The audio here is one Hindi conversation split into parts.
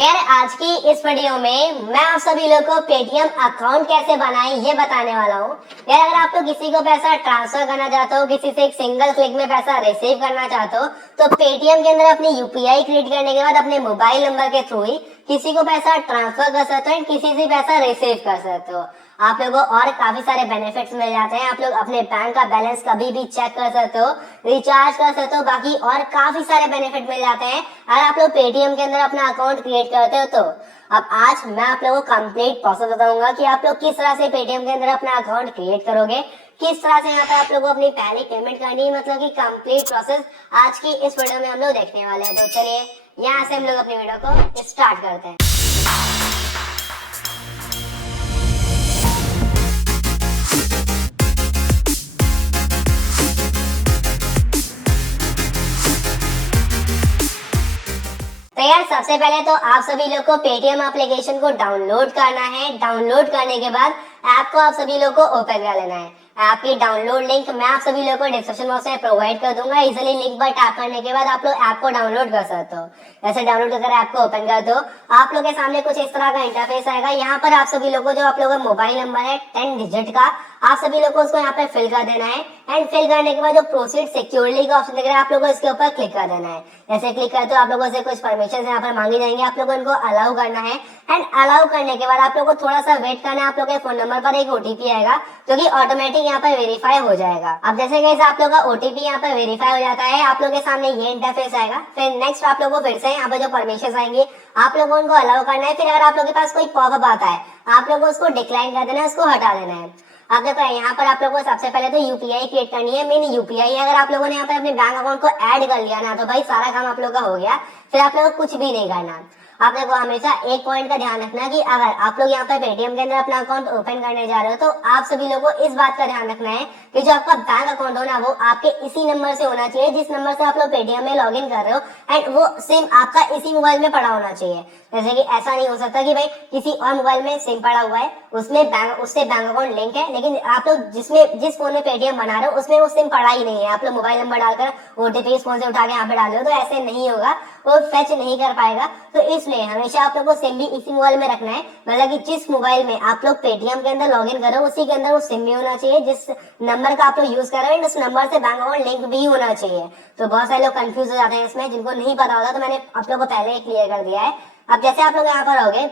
यार आज की इस वीडियो में मैं आप सभी लोग को पेटीएम अकाउंट कैसे बनाएं ये बताने वाला हूँ। यार अगर आप लोग किसी को पैसा ट्रांसफर करना चाहते हो, किसी से एक सिंगल क्लिक में पैसा रिसीव करना चाहते हो, तो पेटीएम के अंदर अपनी यूपीआई क्रिएट करने के बाद अपने मोबाइल नंबर के थ्रू ही किसी को पैसा ट्रांसफर कर सकते हो, किसी से पैसा रिसीव कर सकते हो। आप लोगों को और काफी सारे बेनिफिट्स मिल जाते हैं। आप लोग अपने बैंक का बैलेंस कभी भी चेक कर सकते हो, रिचार्ज कर सकते हो, बाकी और काफी सारे बेनिफिट मिल जाते हैं अगर आप लोग पेटीएम के अंदर अपना अकाउंट क्रिएट करते हो तो। अब आज मैं आप लोगों को कंप्लीट प्रोसेस बताऊंगा कि आप लोग किस तरह से पेटीएम के अंदर अपना अकाउंट क्रिएट करोगे, किस तरह से यहाँ पे आप लोगों को अपनी पहली पेमेंट करनी है, मतलब कि कंप्लीट प्रोसेस आज की इस वीडियो में हम लोग देखने वाले हैं। तो चलिए यहाँ से हम लोग अपनी वीडियो को स्टार्ट करते हैं। तो यार सबसे पहले तो आप सभी लोग को पेटीएम एप्लीकेशन को डाउनलोड करना है। डाउनलोड करने के बाद ऐप को आप सभी लोग को ओपन कर लेना है। ऐप की डाउनलोड लिंक मैं आप सभी लोग को डिस्क्रिप्शन बॉक्स में प्रोवाइड कर दूंगा। इजीली लिंक पर टैप करने के बाद आप लोग ऐप को डाउनलोड कर सकते हो। जैसे डाउनलोड कर ऐप को ओपन कर दो, आप लोग के सामने कुछ इस तरह का इंटरफेस आएगा। यहाँ पर आप सभी लोग को जो आप लोगों का मोबाइल नंबर है 10 डिजिट का, आप सभी लोग को उसको यहाँ पे फिल कर देना है। एंड फिल करने के बाद जो प्रोसीड सिक्योरली का ऑप्शन दिख रहा है, आप लोगों को इसके ऊपर क्लिक कर देना है। जैसे क्लिक करते हो आप लोगों से कुछ परमिशन यहाँ पर मांगी जाएंगे, आप लोगों को इनको अलाउ करना है। एंड अलाउ करने के बाद आप लोगों को थोड़ा सा वेट करना है। आप लोगों के फोन नंबर पर एक ओटीपी आएगा जो कि ऑटोमेटिक यहाँ पर वेरीफाई हो जाएगा। अब जैसे कि आप लोगों का ओटीपी यहाँ पर वेरीफाई हो जाता है, आप लोगों के सामने ये इंटरफेस आएगा। फिर नेक्स्ट आप लोगों को फिर से यहाँ पर जो परमिशन आएंगे आप लोगों को उनको अलाउ करना है। फिर अगर आप लोगों के पास कोई पॉपअप आता है आप लोगों को उसको डिक्लाइन कर देना है, उसको हटा देना है। अब देखो यहाँ पर आप लोगों को सबसे पहले तो यूपीआई क्रिएट करनी है। मेन यूपीआई अगर आप लोगों ने यहाँ पर अपने बैंक अकाउंट को ऐड कर लिया ना तो भाई सारा काम आप लोगों का हो गया। फिर आप लोगों को कुछ भी नहीं करना। आप लोगों को हमेशा एक पॉइंट का ध्यान रखना कि अगर आप लोग यहाँ पर पेटीएम के अंदर अपना अकाउंट ओपन करने जा रहे हो तो आप सभी लोगों को इस बात का ध्यान रखना है कि जो आपका बैंक अकाउंट हो ना वो आपके इसी नंबर से होना चाहिए जिस नंबर से आप लोग पेटीएम में लॉगिन कर रहे हो। एंड वो सिम आपका इसी मोबाइल में पड़ा होना चाहिए। जैसे कि ऐसा नहीं हो सकता कि भाई किसी और मोबाइल में सिम पड़ा हुआ है, उसमें बैंक उससे बैंक अकाउंट लिंक है, लेकिन आप लोग जिस फोन में पेटीएम बना रहे हो उसमें वो सिम पड़ा ही नहीं है। आप लोग मोबाइल नंबर डालकर ओटीपी फोन से उठा के यहाँ पे डाल रहे हो तो ऐसे नहीं होगा, वो फेच नहीं कर पाएगा। तो इसलिए हमेशा आप लोग को सिम भी इसी मोबाइल में रखना है। मतलब कि जिस मोबाइल में आप लोग पेटीएम के अंदर लॉगिन करो उसी के अंदर वो सिम भी होना चाहिए जिस नंबर का आप लोग यूज कर रहे हो, उस नंबर से बैंक अकाउंट लिंक भी होना चाहिए। तो बहुत सारे लोग कंफ्यूज हो जाते हैं इसमें, जिनको नहीं पता होता तो मैंने आप लोग को पहले ही क्लियर कर दिया है। अब जैसे आप लोग यहाँ पर आओगे,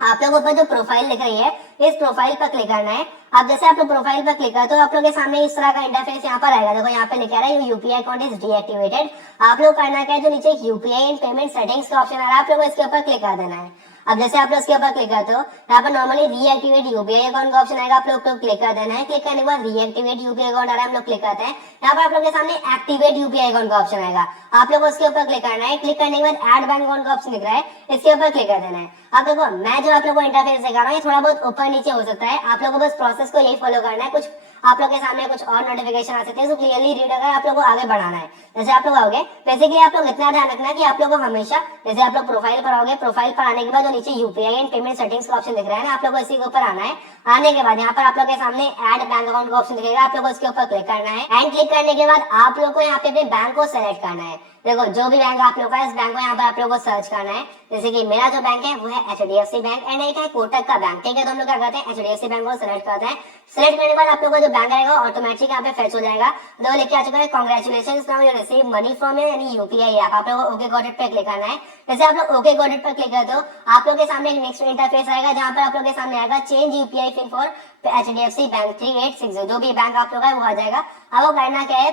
आप लोगों पर जो प्रोफाइल दिख रही है इस प्रोफाइल पर क्लिक करना है। अब जैसे आप लोग प्रोफाइल पर क्लिक करते हो तो आप लोग के सामने इस तरह का इंटरफेस यहाँ पर आएगा। देखो यहाँ पे लिखा है यूपीआई अकाउंट इज डीएक्टिवेटेड। आप लोग करना क्या है, जो नीचे यूपीआई एंड पेमेंट सेटिंग्स का ऑप्शन आ रहा है आप लोग इसके ऊपर क्लिक कर देना है। अब जैसे आप लोग इसके ऊपर क्लिक करते हो यहाँ पर नॉर्मली रीएक्टिवेट यूपीआई अकाउंट का ऑप्शन आएगा, आप लोग को क्लिक कर देना है। क्लिक करने के बाद रीएक्टिवेट यूपीआई अकाउंट आ रहा है, हम लोग क्लिक करते हैं। यहाँ पर आप लोग के सामने एक्टिवेट यूपीआई अकाउंट का ऑप्शन आएगा, आप लोग उसके ऊपर क्लिक करना है। क्लिक करने के बाद ऐड बैंक अकाउंट का ऑप्शन दिख रहा है, इसके ऊपर क्लिक कर देना है। अब देखो मैं जो आप लोगों को इंटरफेस दिखा रहा हूँ ये थोड़ा बहुत ऊपर नीचे हो सकता है, आप लोगों को बस प्रोसेस को यही फॉलो करना है। कुछ आप लोग के सामने कुछ और नोटिफिकेशन आ सकते हैं, तो क्लियरली रीड कर आप लोग को आगे बढ़ाना है। जैसे आप लोग आओगे बेसिकली आप लोग इतना ध्यान रखना कि आप लोग को हमेशा जैसे आप लोग प्रोफाइल पर आओगे, प्रोफाइल पर आने के बाद जो नीचे यूपीआई एंड पेमेंट सेटिंग्स का ऑप्शन दिख रहा है ना, आप लोग को इसी के ऊपर आना है। आने के बाद यहाँ पर आप लोग के सामने ऐड बैंक अकाउंट का ऑप्शन दिखेगा, आप लोग को इसके ऊपर क्लिक करना है। एंड क्लिक करने के बाद आप लोग को यहाँ पे अपने बैंक को सेलेक्ट करना है। देखो जो भी बैंक आप लोग का है इस बैंक को यहाँ पर आप लोग को सर्च करना है। जैसे कि मेरा जो बैंक है वो है एचडीएफसी बैंक एंड एक है कोटक का बैंक, ठीक है। तो हम लोग क्या करते हैं एचडीएफसी बैंक को सेलेक्ट करते हैं। सेलेक्ट करने के बाद आप लोग का जो बैंक रहेगा ऑटोमेटिक यहाँ पे फेच हो जाएगा। दो लिख के आ चुका है congratulations now you receive money from your यानी यूपीआई ऐप। आप लोग को ओके गॉट इट पे क्लिक करना है। जैसे आप लोग ओके गॉट इट पर क्लिक करते हो आप लोग के सामने एक नेक्स्ट इंटरफेस आएगा जहाँ पर आप लोग के सामने आएगा change UPI pin for HDFC bank 3860, जो भी बैंक आप लोग का वो आ जाएगा। अब वो करना क्या है,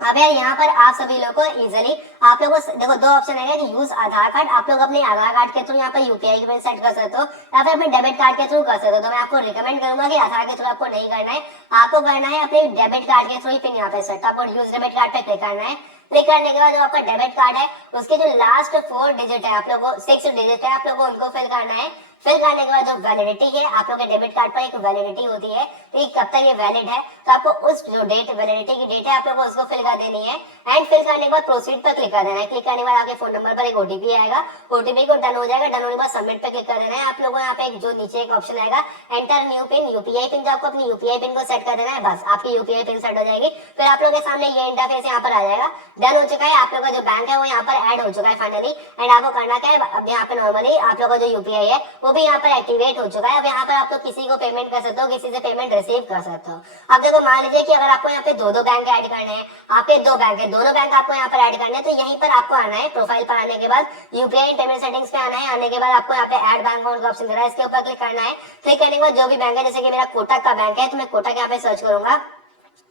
अब यार यहाँ पर आप सभी लोग को इजीली आप लोगों को देखो दो ऑप्शन है कि यूज आधार कार्ड, आप लोग अपने आधार कार्ड के थ्रू यहाँ पर यूपीआई की पिन सेट कर सकते हो या फिर अपने डेबिट कार्ड के थ्रू कर सकते हो। तो मैं आपको रिकमेंड करूंगा कि आधार के थ्रू आपको नहीं करना है, आपको करना है अपने डेबिट कार्ड के थ्रू ही पिन यहाँ पे सेट। आपको यूज डेबिट कार्ड पे क्लिक करना है। क्लिक करने के बाद जो आपका डेबिट कार्ड है उसके जो लास्ट 4 डिजिट है आप लोगों को 6 डिजिट है आप लोगों को उनको फिल करना है। फिल करने के बाद जो वैलिडिटी है, आप लोग के डेबिट कार्ड पर एक वैलिडिटी होती है, तो ये कब तक ये वैलिड है, तो आपको उस जो डेट वैलिडिटी की डेट है आप लोग को उसको फिल कर देनी है। एंड फिल करने के बाद प्रोसीड पर क्लिक कर देना है। क्लिक करने के बाद आपके फोन नंबर पर एक ओटीपी आएगा, ओटीपी को डन हो जाएगा, डन होने के बाद सबमिट पे क्लिक कर देना है। आप लोगों को यहाँ पे एक जो नीचे एक ऑप्शन आएगा enter new pin, UPI pin, जो आपको अपनी यूपीआई पिन को सेट कर देना है, बस आपकी यूपीआई पिन सेट हो जाएगी। फिर आप लोगों के सामने ये इंटरफेस यहाँ पर आ जाएगा, डन हो चुका है, आप लोग का जो बैंक है वो यहाँ पर ऐड हो चुका है फाइनली। एंड आपको करना क्या है, अब यहाँ पे नॉर्मली आप लोग का जो यूपीआई है वो भी यहाँ पर एक्टिवेट हो चुका है। अब यहाँ पर आप लोग किसी को पेमेंट कर सकते हो, किसी से पेमेंट रिसीव कर सकते हो। अब देखो मान लीजिए कि अगर आपको यहाँ पे दो बैंक ऐड करने हैं, आपके दो बैंक है, दोनों बैंक आपको यहाँ पर ऐड करने हैं, तो यहीं पर आपको आना है, प्रोफाइल पर आने के बाद यूपीआई पेमेंट सेटिंग्स पे आना है। आने के बाद आपको यहाँ पे ऐड बैंक अकाउंट का ऑप्शन दे रहा है, इसके ऊपर क्लिक करना है। क्लिक करने के बाद जो भी बैंक है, जैसे कि मेरा कोटक का बैंक है, तो मैं कोटक यहाँ पे सर्च करूंगा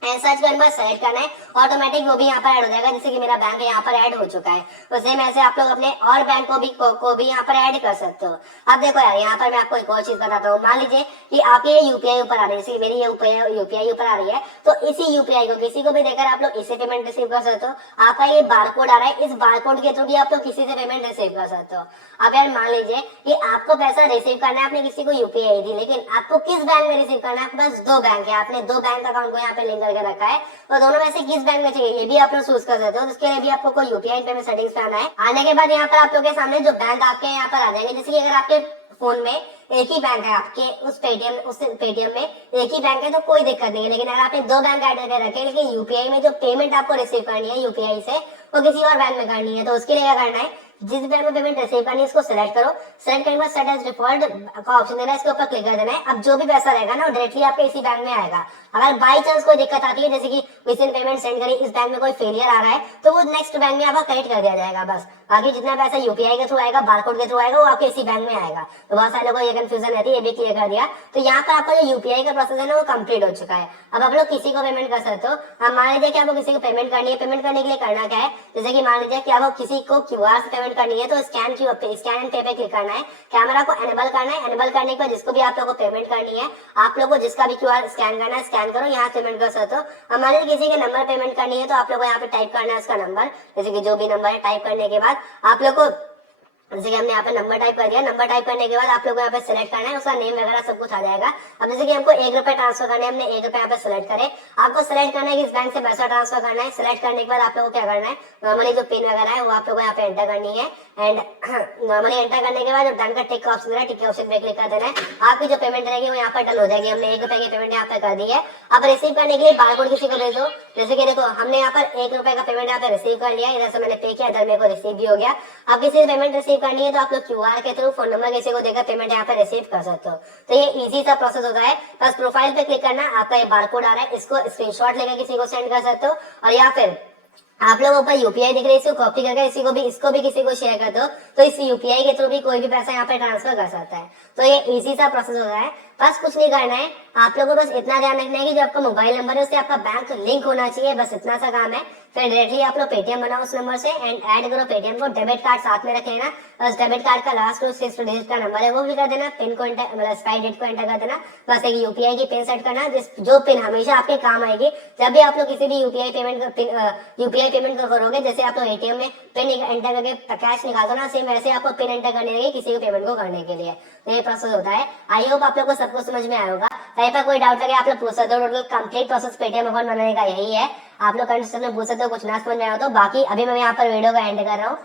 एंड सर्च करने बाद सेलेक्ट करना है, ऑटोमेटिक वो भी यहाँ पर ऐड हो जाएगा, जैसे कि मेरा बैंक यहाँ पर ऐड हो चुका है। तो सेम ऐसे आप लोग अपने और बैंक को भी यहाँ पर ऐड कर सकते हो। अब देखो यार, यहाँ पर मैं आपको एक और चीज बताता हूँ। मान लीजिए कि आपके यूपीआई ऊपर आ रही है, जैसे मेरी ये यूपीआई ऊपर आ रही है, तो इसी यूपीआई को किसी को भी देकर आप लोग इससे पेमेंट रिसीव कर सकते हो। आपका ये बारकोड आ रहा है, इस बारकोड के थ्रू भी आप लोग किसी से पेमेंट रिसीव कर सकते हो। अब यार मान लीजिए कि आपको पैसा रिसीव करना है, आपने किसी को यूपीआई दी, लेकिन आपको किस बैंक में रिसीव करना है, आपके पास दो बैंक है, आपने दो बैंक अकाउंट को यहाँ पे लिंक करके रखा है, तो दोनों में से किस बैंक में चाहिए ये भी आप लोग चूज कर सकते हो। उसके लिए भी आपको कोई यूपीआई पेमेंट सेटिंग्स पे आना है। आने के बाद यहाँ पर आप लोग के सामने जो बैंक आपके यहाँ पर आ जाएंगे, जैसे कि अगर आपके फोन में एक ही बैंक है, आपके उस पेटीएम में एक ही बैंक है, तो कोई दिक्कत नहीं है। लेकिन अगर आपने दो बैंक ऐड करके रखे, लेकिन यूपीआई में जो पेमेंट आपको रिसीव करनी है यूपीआई से, वो किसी और बैंक में करनी है, तो उसके लिए क्या करना है, जिस बैंक में पेमेंट रिसीव करनी है उसको सिलेक्ट करो। सिलेक्ट करने के बाद सेट एज डिफॉल्ट का ऑप्शन देना है, इसके ऊपर क्लिक कर देना है। अब जो भी पैसा रहेगा ना, वो डायरेक्टली आपके इसी बैंक में आएगा। अगर बाई चांस कोई दिक्कत आती है, जैसे कि विदिन पेमेंट सेंड करी, इस बैंक में कोई फेलियर आ रहा है, तो वो नेक्स्ट बैंक में आपका क्रेडिट कर दिया जाएगा। बस बाकी जितना पैसा यूपीआई के थ्रू आएगा, बारकोड के थ्रू आएगा, वो आपके इसी बैंक में आएगा। तो बहुत सारे लोगों को ये कंफ्यूजन रहती है, ये भी क्लियर कर दिया। तो यहाँ पर आपका जो यूपीआई का प्रोसेस है ना, वो कंप्लीट हो चुका है। अब आप लोग किसी को पेमेंट कर सकते हो। अब मान लीजिए कि आपको किसी को पेमेंट करनी है, पेमेंट करने के लिए करना क्या है, जैसे कि मान लीजिए कि आपको किसी को क्यूआर से पेमेंट करनी है, तो स्कैन एंड पे पे क्लिक करना है, कैमरा को एनेबल करना है। एनेबल करने के बाद जिसको भी आप लोगों को पेमेंट करनी है, आप लोगों को जिसका भी क्यूआर स्कैन करना है, स्कैन करो, यहाँ पेमेंट कर सकते हो। हमारे किसी के नंबर पेमेंट करनी है, तो आप लोगों को यहाँ पे टाइप करना है उसका नंबर, जैसे कि जो भी नंबर है, टाइप करने के बाद आप लोग को, जैसे कि हमने यहाँ पे नंबर टाइप कर दिया, नंबर टाइप करने के बाद आप लोगों को यहाँ पे सिलेक्ट करना है, उसका नेम वगैरह सब कुछ आ जाएगा। अब जैसे कि हमको 1 रुपए ट्रांसफर करना है, हमने 1 रुपए यहाँ पे सिलेक्ट करे। आपको सिलेक्ट करना है कि इस बैंक से पैसा ट्रांसफर करना है। सिलेक्ट करने के बाद आप लोगों को क्या करना है, नॉर्मली जो पिन वगैरह है वो आप लोगों को यहाँ पे एंटर करनी है। एंड नॉर्मली एंटर करने के बाद जो डन का टिक का ऑप्शन है, टिक के ऑप्शन पे क्लिक कर देना है। आपकी जो पेमेंट रहेगी वो यहाँ पर डन हो जाएगी। हमने 1 रुपए की पेमेंट यहाँ पे कर दी है। अब रिसीव करने के लिए बारकोड किसी को दे दो, जैसे कि देखो हमने यहाँ पर 1 रुपए का पेमेंट यहाँ पे रिसीव कर लिया, इधर से मैंने पे किया, इधर मेरे को रिसीव भी हो गया। अब किसी से पेमेंट रिसीव करनी है, तो आप लोग क्यूआर के थ्रू फोन नंबर किसी को देकर पेमेंट यहाँ पे रिसीव कर सकते हो। तो ये इजी सा प्रोसेस होता है। बस प्रोफाइल पे क्लिक करना, आपका ये बारकोड आ रहा है, इसको स्क्रीनशॉट लेकर किसी को सेंड कर सकते हो, और या फिर आप लोगों पर यूपीआई दिख रही है, इसको कॉपी करके इसको भी किसी को शेयर कर दो, तो इस यूपीआई के थ्रू भी कोई भी पैसा यहाँ पे ट्रांसफर कर सकता है। तो ये इजी सा प्रोसेस होता है। बस कुछ नहीं करना है, आप लोगों को बस इतना ध्यान रखना है कि जो आपका मोबाइल नंबर है उससे आपका बैंक लिंक होना चाहिए, बस इतना सा काम है। फिर डायरेक्टली आप लोग पेटीएम बनाओ उस नंबर से एंड ऐड करो पेटीएम को। डेबिट कार्ड साथ में रख लेना, बस डेबिट कार्ड का लास्ट 6 डिजिट का नंबर है वो भी कर देना, पिन को एंटर मतलब एक्सपायरी डेट को एंटर कर देना। बस एक यूपीआई की पिन सेट करना, जो पिन हमेशा आपके काम आएगी जब भी आप लोग किसी भी यूपीआई पेमेंट करोगे। जैसे आप लोग एटीएम में पिन एंटर करके कैश निकालते हो ना, सेम वैसे आपको पिन एंटर करने देंगे किसी को पेमेंट को करने के लिए। तो ये प्रोसेस होता है। आई होप आप लोग को सब कुछ समझ में आया होगा। कहीं पर कोई डाउट लगे आप लोग पूछ सकते हो। Total complete process Paytm account बनाने का यही है। आप लोग कमेंट सेक्शन में पूछ सकते हो, कुछ ना समझ में आया तो। बाकी अभी मैं यहाँ पर वीडियो का एंड कर रहा हूँ।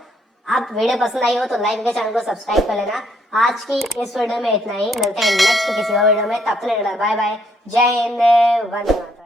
आप वीडियो पसंद आई हो तो लाइक करके चैनल को सब्सक्राइब कर लेना। आज की इस वीडियो में इतना ही, मिलते हैं नेक्स्ट किसी और वीडियो में। तब तक बाय बाय, जय हिंद, वंदे मातरम।